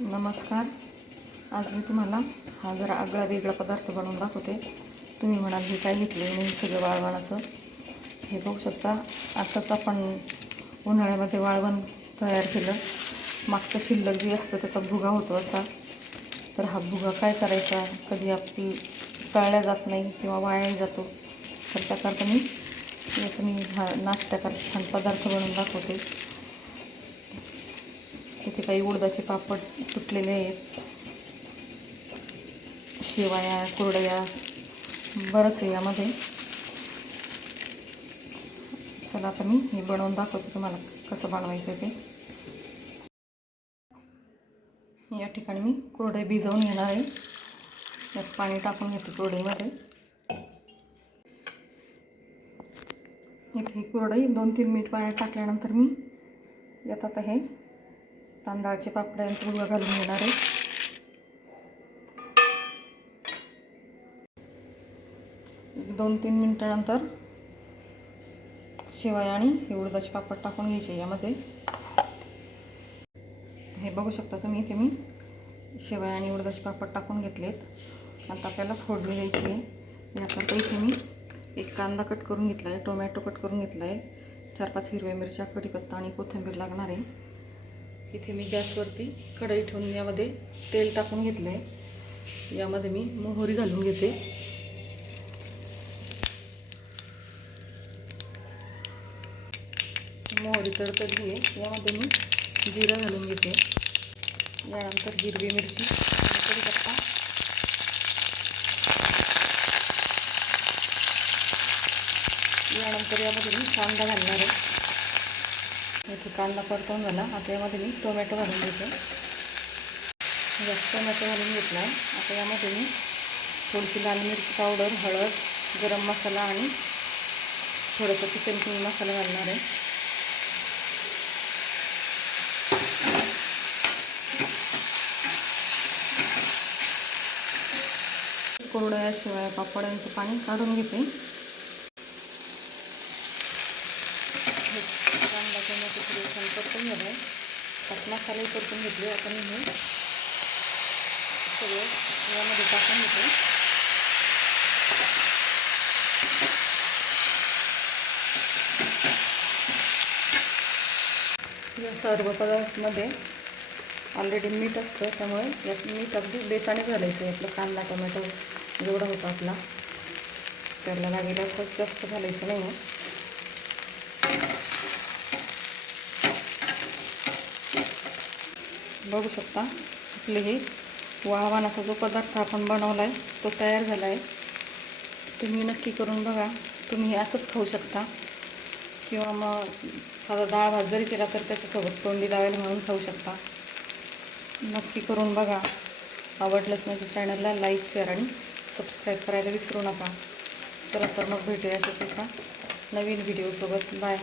नमस्कार. आज मी तुम्हाला हा जरा आगळा वेगळा पदार्थ बनवून दाखवते. तुम्ही म्हणाल हे काय घेतलं मी सगळं वाळवणाचं. हे बघू शकता आताच आपण उन्हाळ्यामध्ये वाळवण तयार केलं. मागचं शिल्लक जे असतं त्याचा भुगा होतो असा. तर हा भुगा काय करायचा? कधी आपली तळल्या जात नाही किंवा वाया जातो. तर त्याकरता मी याचं मी हा नाश्त्याकरता छान पदार्थ बनवून दाखवते. इथे काही उडदाचे पापड तुटलेले आहेत. शेवाया कुरडया बरंच आहे यामध्ये. चला आता मी हे बनवून दाखवते तुम्हाला कसं बनवायचं ते. या ठिकाणी मी कुरडई भिजवून घेणार आहे. यात पाणी टाकून घेते कुरडईमध्ये. इथे कुरडई दोन तीन मिनिट पाण्यात टाकल्यानंतर मी यात आता हे तांदळाचे पापड्यांचा भुगा घालून घेणार आहे. एक दोन तीन मिनटानंतर शेवाय आणि हे उडदाचे पापड टाकून घ्यायचे यामध्ये. हे बघू शकता तुम्ही इथे मी शेवाय आणि उडदाचे पापड टाकून घेतलेत. आता आपल्याला फोडणी द्यायची आहे. याकरता इथे मी एक कांदा कट करून घेतला आहे टोमॅटो कट करून घेतला आहे चार पाच हिरव्या मिरच्या कढीपत्ता आणि कोथिंबीर लागणार आहे. इथे मी गॅसवरती कढई ठेवून यामध्ये तेल टाकून घेतलं आहे यामध्ये मी मोहरी घालून घेते. मोहरी तडतडली आहे. यामध्ये मी जिरं घालून घेते. यानंतर हिरवी मिरची आणि कढीपत्ता यानंतर यामध्ये मी कांदा घालणार आहे. इथे कांदा परतवून झाला. आता यामध्ये मी टोमॅटो घालून देते जास्त टोमॅटो घालून घेतला आहे आता यामध्ये मी थोडीशी लाल मिरची पावडर हळद गरम मसाला आणि थोडंसं चिकन किंग मसाला घालणार आहे. कोरड्याशिवाय पापड्यांचं पाणी काढून घेते. कांदा टोमॅटो थोडे छान परतून झालं आहे. त्यात परतून घेतले. आता मी हे सगळं यामध्ये टाकून घेतो. या सर्व पदार्थामध्ये ऑलरेडी मीठ असतं. त्यामुळे यात मीठ अगदी बेताने घालायचं आहे. आपलं कांदा टोमॅटो जेवढा होता आपला. त्याला लागेल असं जास्त घालायचं नाही आहे. बघू शकता. आपले हे वाळवानाचा जो पदार्थ आपण बनवला आहे तो तयार झाला आहे तुम्ही नक्की करून बघा. तुम्ही हे असंच खाऊ शकता. किंवा मग साधा डाळ भात जरी केला तर त्याच्यासोबत तोंडी लावायला म्हणून खाऊ शकता. नक्की करून बघा. आवडलंच माझ्या चॅनलला लाईक शेअर आणि सबस्क्राईब करायला विसरू नका. चला तर मग भेटूया एका नवीन व्हिडिओसोबत बाय